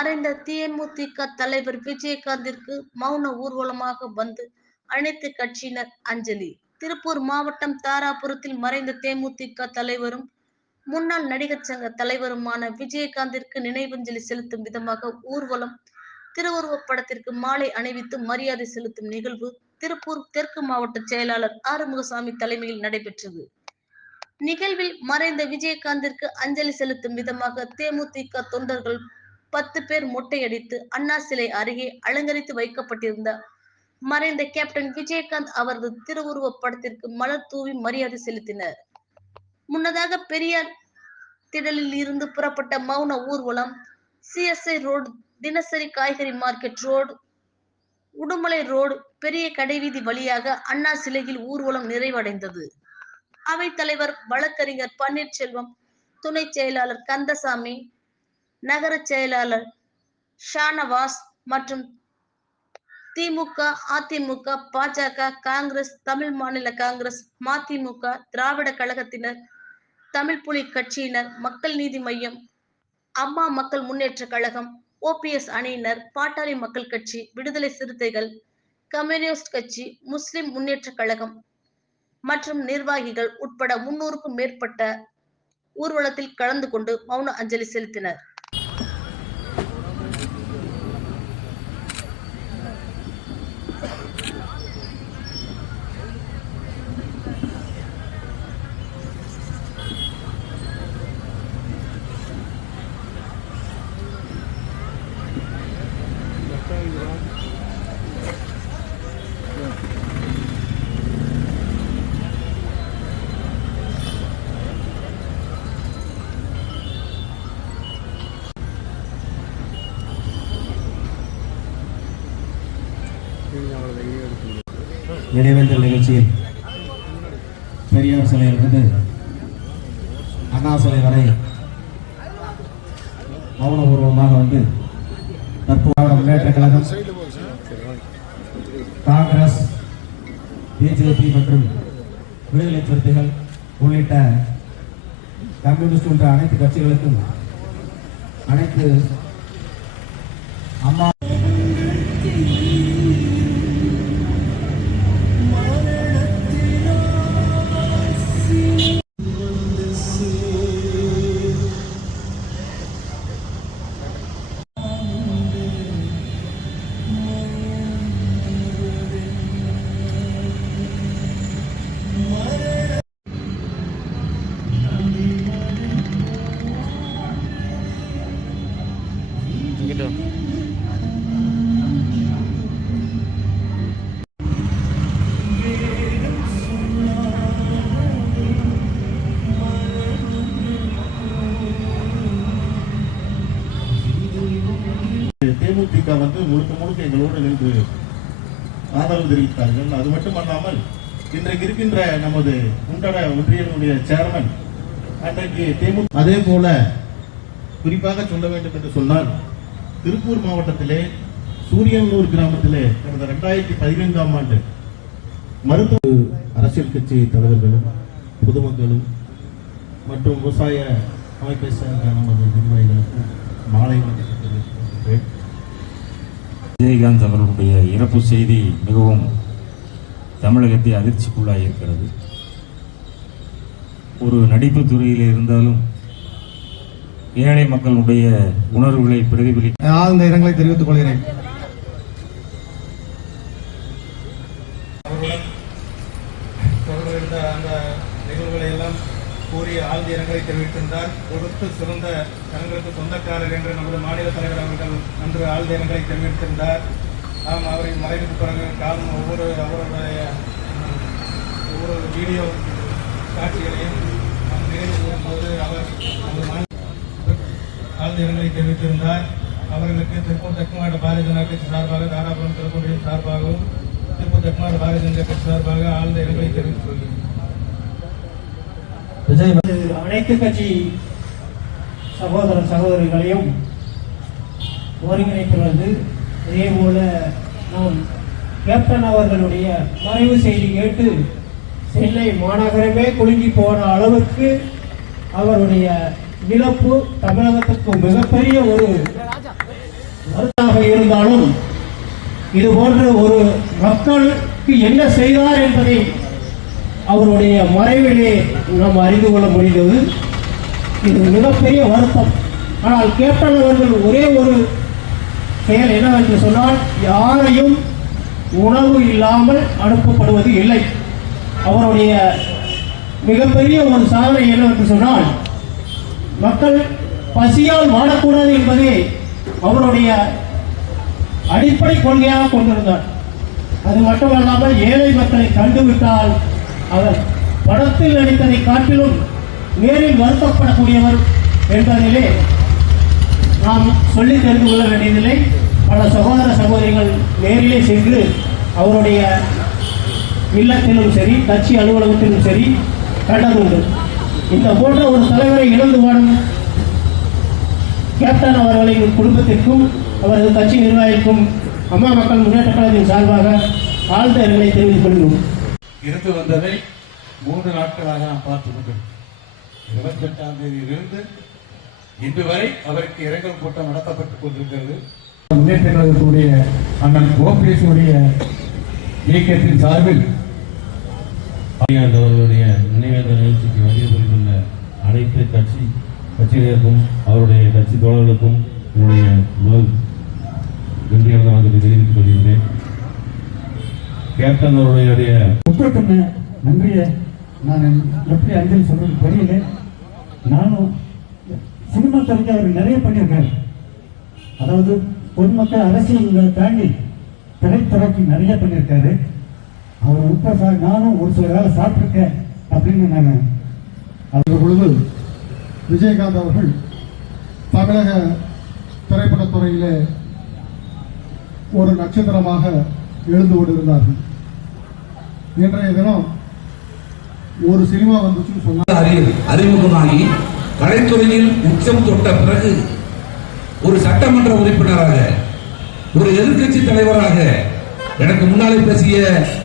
மறைந்த தேமுதிக தலைவர் விஜயகாந்திற்கு மௌன ஊர்வலமாக வந்து அனைத்து கட்சியினர் அஞ்சலி. திருப்பூர் மாவட்டம் தாராபுரத்தில் மறைந்த தேமுதிக தலைவரும் முன்னாள் நடிகர் சங்க தலைவருமான விஜயகாந்திற்கு நினைவஞ்சலி செலுத்தும் விதமாக ஊர்வலம் திருவுருவப் படத்திற்கு மாலை அணிவித்து மரியாதை செலுத்தும் நிகழ்வு திருப்பூர் தெற்கு மாவட்ட செயலாளர் ஆறுமுகசாமி தலைமையில் நடைபெற்றது. நிகழ்வில் மறைந்த விஜயகாந்திற்கு அஞ்சலி செலுத்தும் விதமாக தேமுதிக தொண்டர்கள் பத்து பேர் மொட்டையடித்து அண்ணா சிலை அருகே அலங்கரித்து வைக்கப்பட்டிருந்த மறைந்த கேப்டன் விஜயகாந்த் அவரது திருவுருவ படத்திற்கு மலர் தூவி மரியாதை செலுத்தினர். முன்னதாக பெரியார் திடலில் இருந்து புறப்பட்ட மௌன ஊர்வலம் சிஎஸ்ஐ ரோடு தினசரி காய்கறி மார்க்கெட் ரோடு உடுமலை ரோடு பெரிய கடைவீதி வழியாக அண்ணா சிலையில் ஊர்வலம் நிறைவடைந்தது. அவைத் தலைவர் வழக்கறிஞர் பன்னீர்செல்வம் துணை செயலாளர் கந்தசாமி நகர செயலாளர் ஷானவாஸ் மற்றும் திமுக அதிமுக பாஜக காங்கிரஸ் தமிழ் மாநில காங்கிரஸ் மதிமுக திராவிட கழகத்தினர் தமிழ் புலி கட்சியினர் மக்கள் நீதி மையம் அம்மா மக்கள் முன்னேற்ற கழகம் ஓபிஎஸ் அணியினர் பாட்டாளி மக்கள் கட்சி விடுதலை சிறுத்தைகள் கம்யூனிஸ்ட் கட்சி முஸ்லிம் முன்னேற்ற கழகம் மற்றும் நிர்வாகிகள் உட்பட முன்னூறுக்கும் மேற்பட்ட ஊர்வலத்தில் கலந்து கொண்டு மௌன அஞ்சலி செலுத்தினர். நினைவேந்தல் நிகழ்ச்சியில் பெரியார் சிலையிலிருந்து அண்ணா சிலை வரை மௌனபூர்வமாக வந்து தற்போது முன்னேற்ற கழகம் காங்கிரஸ் பிஜேபி மற்றும் விடுதலை சிறுத்தைகள் உள்ளிட்ட கம்யூனிஸ்ட் உள்ளிட்ட அனைத்து கட்சிகளுக்கும் அனைத்து அம்மா தேமுதிக வந்து முழுக்க முழுக்க எங்களோடு நின்று ஆதரவு தெரிவித்தார்கள். அது மட்டுமல்லாமல் இன்றைக்கு இருக்கின்ற நமது குண்டட ஒன்றியனுடைய சேர்மன் அன்றைக்கு தேமு அதே போல குறிப்பாக சொல்ல வேண்டும் என்று சொன்னால் திருப்பூர் மாவட்டத்திலே சூரியனூர் கிராமத்திலே கடந்த ரெண்டாயிரத்தி பதினைந்தாம் ஆண்டு மருத்துவ அரசியல் கட்சி தலைவர்களும் பொதுமக்களும் மற்றும் விவசாய அமைப்பை சேர்ந்த நமது நிர்வாகிகளுக்கும் மாலை வணக்கத்தை தெரிவித்துக் விஜயகாந்த் அவர்களுடைய இறப்பு செய்தி மிகவும் தமிழகத்தை அதிர்ச்சிக்குள்ளாகி இருக்கிறது. ஒரு நடிப்பு துறையில் இருந்தாலும் ஏழை மக்களுடைய உணர்வுகளை பிரதிபலி ஆழ்ந்த இரங்கலை தெரிவித்துக் கொள்கிறேன். அந்த கூறிய ஆழ்ந்த இரங்கலை தெரிவித்திருந்தார். கொடுத்து சிறந்த தங்களுக்கு சொந்தக்காரர் என்று நமது மாநில தலைவர் அவர்கள் அன்று ஆழ்ந்த இரங்கலை தெரிவித்திருந்தார். நாம் அவரின் மறைவுக்கு பிறகு காலம் ஒவ்வொரு அவருடைய ஒவ்வொரு வீடியோ காட்சிகளையும் நாம் நினைவு கூறும்போது அவர் நமது மாநில ஆழ்ந்த இரங்கலை தெரிவித்திருந்தார். அவர்களுக்கு திருப்பூர் தெற்கு மாவட்ட பாரதிய ஜனதா கட்சி சார்பாக தாராபுரம் திருப்பூரின் சார்பாகவும் திருப்பூர் தெற்கு மாவட்ட பாரதிய ஜனதா கட்சி சார்பாக ஆழ்ந்த இரங்கலை தெரிவித்துக் கொள்கிறேன். விஜய் அனைத்து கட்சி சகோதர சகோதரிகளையும் ஒருங்கிணைத்துள்ளது. அதே போல நாம் கேப்டன் அவர்களுடைய மறைவு செய்தி கேட்டு சென்னை மாநகரமே குலுங்கி போன அளவுக்கு அவருடைய இழப்பு தமிழகத்துக்கு மிகப்பெரிய ஒரு இருந்தாலும் இது போன்ற ஒரு மக்களுக்கு என்ன செய்தார் என்பதை அவருடைய மறைவிலே நாம் அறிந்து கொள்ள முடிந்தது. இது மிகப்பெரிய வருத்தம். ஆனால் கேப்டன் அவர்கள் ஒரே ஒரு செயல் என்னவென்று சொன்னால் யாரையும் உணவு இல்லாமல் அனுப்பப்படுவது இல்லை. அவருடைய மிகப்பெரிய ஒரு சாதனை என்னவென்று சொன்னால் மக்கள் பசியால் வாழக்கூடாது என்பதே அவருடைய அடிப்படை கொள்கையாக கொண்டிருந்தார். அது மட்டுமல்லாமல் ஏழை மக்களை கண்டுவிட்டால் அவர் படத்தில் நடித்ததை காட்டிலும் நேரில் வருத்தப்படக்கூடியவர் என்பதிலே நாம் சொல்லி தெரிந்து கொள்ள வேண்டியதில்லை. பல சகோதர சகோதரிகள் நேரிலே சென்று அவருடைய இல்லத்திலும் சரி கட்சி அலுவலகத்திலும் சரி கண்டதுண்டு. இந்த போன்ற ஒரு தலைவரை இழந்து வாடும் கேப்டன் அவர்களின் குடும்பத்திற்கும் அவரது கட்சி நிர்வாகிக்கும் அம்மா மக்கள் முன்னேற்ற கழகத்தின் சார்பாக ஆழ்ந்த இரங்கலை தெரிவித்துக் கொள்கிறோம். இருந்து வந்ததை மூன்று நாட்களாக நாம் பார்த்துக் கொண்டோம் இருபத்தி எட்டாம் தேதியிலிருந்து இன்று வரை அவருக்கு இரங்கல் கூட்டம் நடத்தப்பட்டுக் கொண்டிருக்கிறது. முன்னேற்ற கழகத்துடைய அண்ணன் ஓபிஎஸ்னுடைய இயக்கத்தின் சார்பில் அவர்களுடைய நினைவேந்த நிகழ்ச்சிக்கு வருகை புரிந்துள்ள அனைத்து கட்சி கட்சியினருக்கும் அவருடைய கட்சி தோழர்களுக்கும் என்னுடைய நன்றியான வணக்கத்தை தெரிவித்துக் கொள்கின்றேன் கேப்டன் அவருடைய உங்களுக்கு நன்றியை நான் எப்படி அஞ்சலி சொல்றது தெரியல. நானும் சினிமா துறைக்கு அவர் நிறைய பண்ணியிருக்காரு. அதாவது பொதுமக்கள் அரசியல் தாண்டி திரைத்துறைக்கு நிறைய பண்ணியிருக்காரு. அவர் உப்ப சார் நானும் ஒரு சில வேலை சாப்பிட்ருக்கேன் அப்படின்னு நான் அந்த பொழுது விஜயகாந்த் அவர்கள் தமிழக திரைப்படத்துறையிலே ஒரு நட்சத்திரமாக எழுந்து கொண்டிருந்தார்கள். இன்றைய தினம் ஒரு சினிமா வந்துச்சுன்னு சொன்னால் அறி- அறிமுகமாகி கலைத்துறையில் உச்சம் தொட்ட பிறகு ஒரு சட்டமன்ற உறுப்பினராக ஒரு எதிர்க்கட்சி தலைவராக எனக்கு முன்னாலே பேசிய